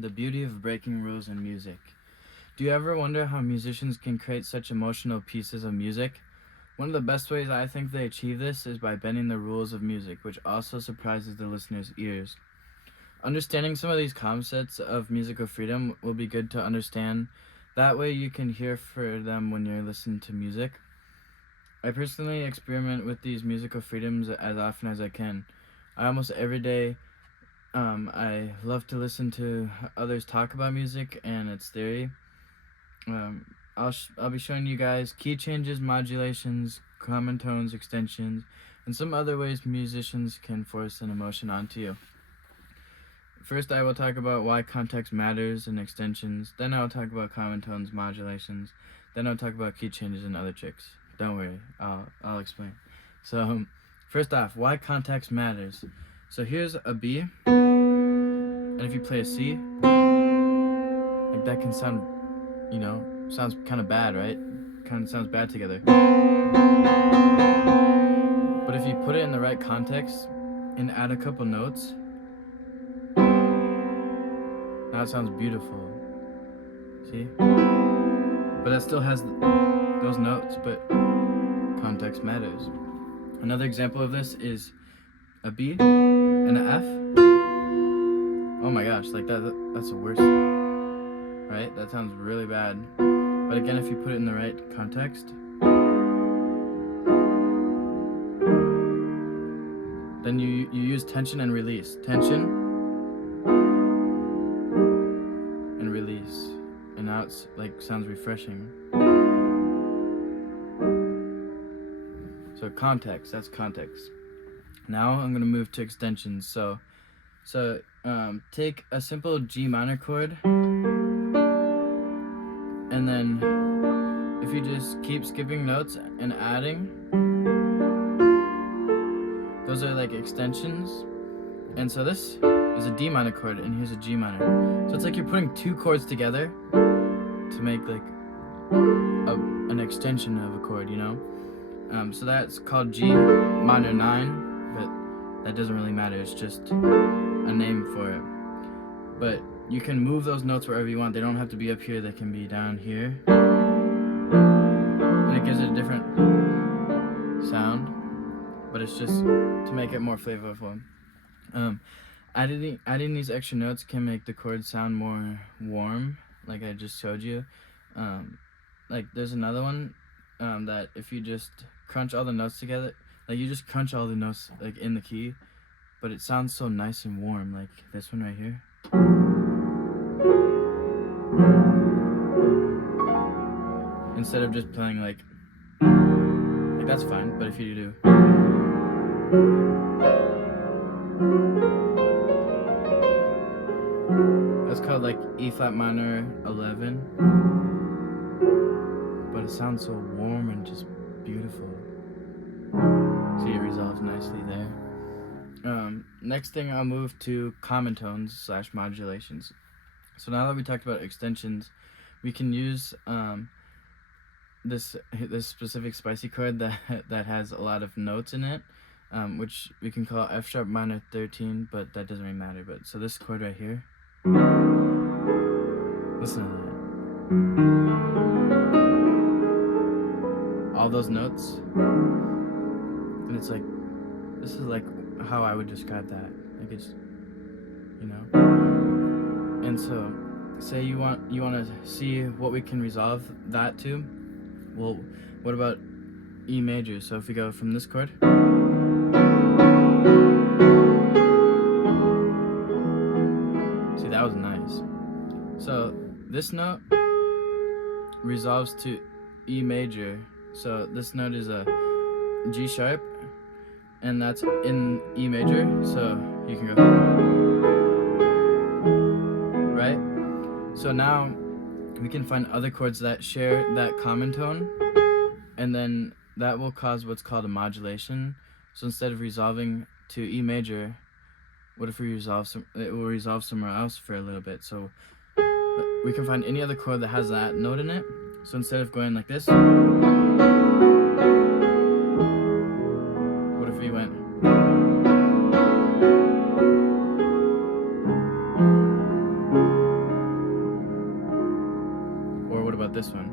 The beauty of breaking rules in music. Do you ever wonder how musicians can create such emotional pieces of music? One of the best ways I think they achieve this is by bending the rules of music, which also surprises the listener's ears. Understanding some of these concepts of musical freedom will be good to understand. That way you can hear for them when you're listening to music. I personally experiment with these musical freedoms as often as I can. Almost every day I love to listen to others talk about music and its theory. I'll be showing you guys key changes, modulations, common tones, extensions, and some other ways musicians can force an emotion onto you. First, I will talk about why context matters and extensions. Then I'll talk about common tones, modulations. Then I'll talk about key changes and other tricks. Don't worry, I'll explain. So, first off, why context matters. So here's a B, and if you play a C, like that can sound, sounds kind of bad, right? Kind of sounds bad together. But if you put it in the right context and add a couple notes, now it sounds beautiful. See? But that still has those notes, but context matters. Another example of this is a B and an F. Oh my gosh, like that's the worst. Right? That sounds really bad. But again, if you put it in the right context, then you use tension and release. Tension and release. And now it's like sounds refreshing. So context, that's context. Now I'm gonna move to extensions. So take a simple G minor chord, and then if you just keep skipping notes and adding, those are like extensions. And so this is a D minor chord, and here's a G minor. So it's like you're putting two chords together to make like an extension of a chord, so that's called G minor 9, but that doesn't really matter. It's just a name for it. But you can move those notes wherever you want. They don't have to be up here. They can be down here. And it gives it a different sound, but it's just to make it more flavorful. Adding these extra notes can make the chords sound more warm, like I just showed you. Like there's another one that if you just crunch all the notes together, like you just crunch all the notes like in the key, but it sounds so nice and warm, like this one right here. Instead of just playing like that's fine, but if you do that's called like E flat minor 11, but it sounds so warm and just beautiful. See, it resolves nicely there. Next thing, I'll move to common tones / modulations. So now that we talked about extensions, we can use this specific spicy chord that has a lot of notes in it, which we can call F sharp minor 13, but that doesn't really matter. But so this chord right here, listen to that. All those notes, and it's like, this is like how I would describe that. Like it's, and so say you want to see what we can resolve that to. Well, what about E major? So if we go from this chord, see, that was nice. So this note resolves to E major. So this note is a G sharp, and that's in E major. So you can go, right? So now we can find other chords that share that common tone, and then that will cause what's called a modulation. So instead of resolving to E major, what if we it will resolve somewhere else for a little bit. So we can find any other chord that has that note in it. So instead of going like this, what if we went, about this one?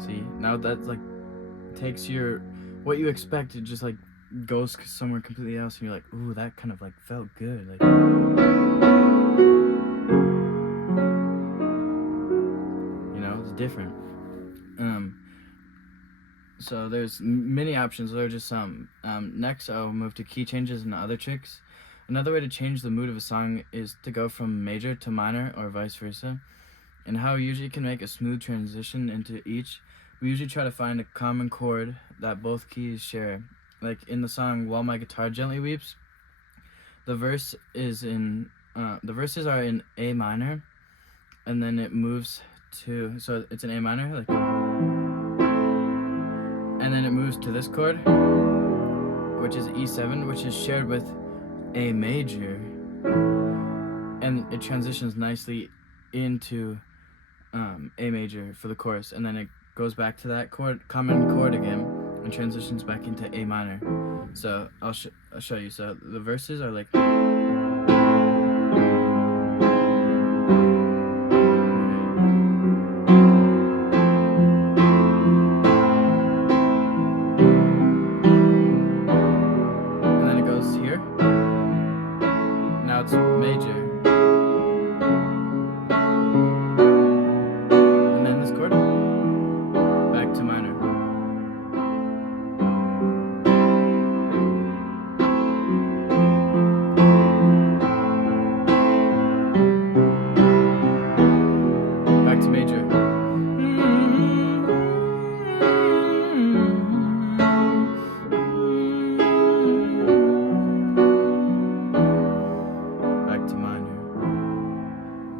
See, now that like takes your what you expect, it just like goes somewhere completely else, and you're like, ooh, that kind of like felt good. Like, it's different. So there's many options. There are just some. Next, I'll move to key changes and other tricks. Another way to change the mood of a song is to go from major to minor or vice versa. And how we usually can make a smooth transition into each, we usually try to find a common chord that both keys share. Like in the song "While My Guitar Gently Weeps," the verses are in A minor, and then it moves to, so it's an A minor, like, and then it moves to this chord, which is E7, which is shared with A major, and it transitions nicely into A major for the chorus, and then it goes back to that common chord again, and transitions back into A minor. So I'll show you. So the verses are like, and then it goes here. Now it's major. And then this chord, back to minor. Back to major. Back to minor.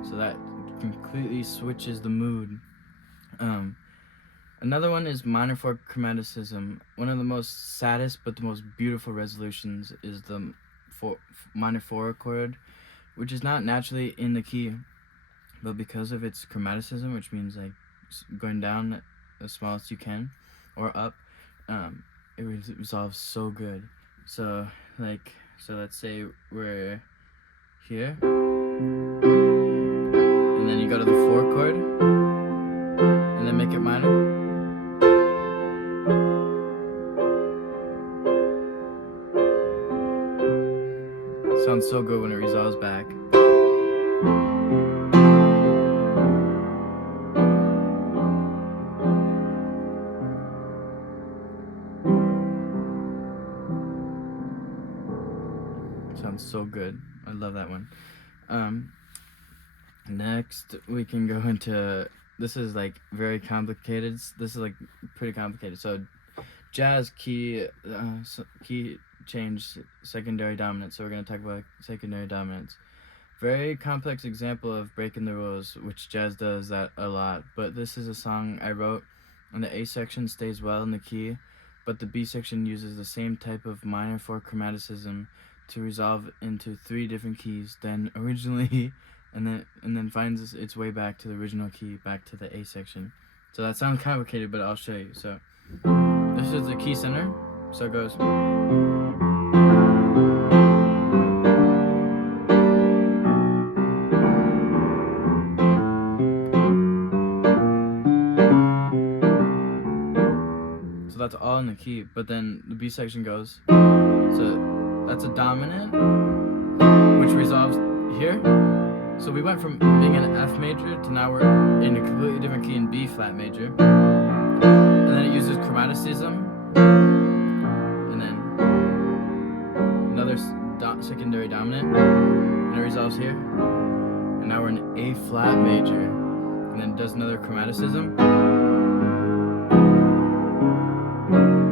So that completely switches the mood. Another one is minor four chromaticism. One of the most saddest but the most beautiful resolutions is the minor 4 chord, which is not naturally in the key, but because of its chromaticism, which means like going down as small as you can or up, it resolves so good. So let's say we're here, and then you go to the 4 chord, and then make it minor. Sounds so good when it resolves back. Sounds so good. I love that one. Next we can go into, this is like very complicated. This is like pretty complicated. So jazz key change secondary dominance. So we're going to talk about secondary dominance. Very complex example of breaking the rules, which jazz does that a lot. But this is a song I wrote, and the A section stays well in the key, but the B section uses the same type of minor 4 chromaticism to resolve into 3 different keys than originally, and then finds its way back to the original key, back to the A section. So that sounds complicated, but I'll show you. So this is the key center. So it goes. So that's all in the key, but then the B section goes. So that's a dominant, which resolves here. So we went from being in F major to now we're in a completely different key in B flat major. And then it uses chromaticism, and then another secondary dominant, and it resolves here. And now we're in A flat major, and then it does another chromaticism.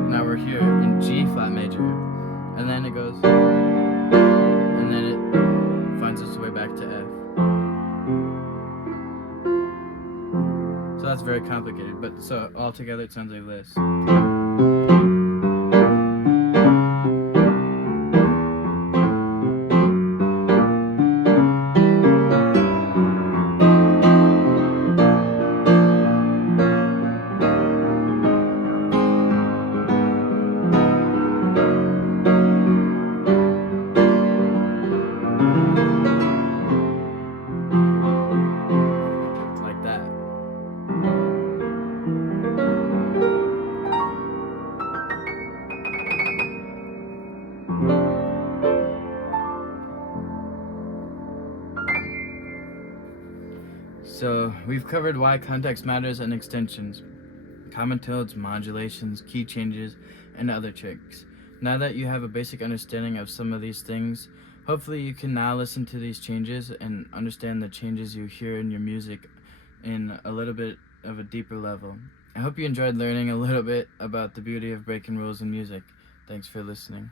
Now we're here in G flat major, and then it goes, and then it finds its way back to F. So that's very complicated, but so all together it sounds like this. So we've covered why context matters and extensions, common tones, modulations, key changes, and other tricks. Now that you have a basic understanding of some of these things, hopefully you can now listen to these changes and understand the changes you hear in your music in a little bit of a deeper level. I hope you enjoyed learning a little bit about the beauty of breaking rules in music. Thanks for listening.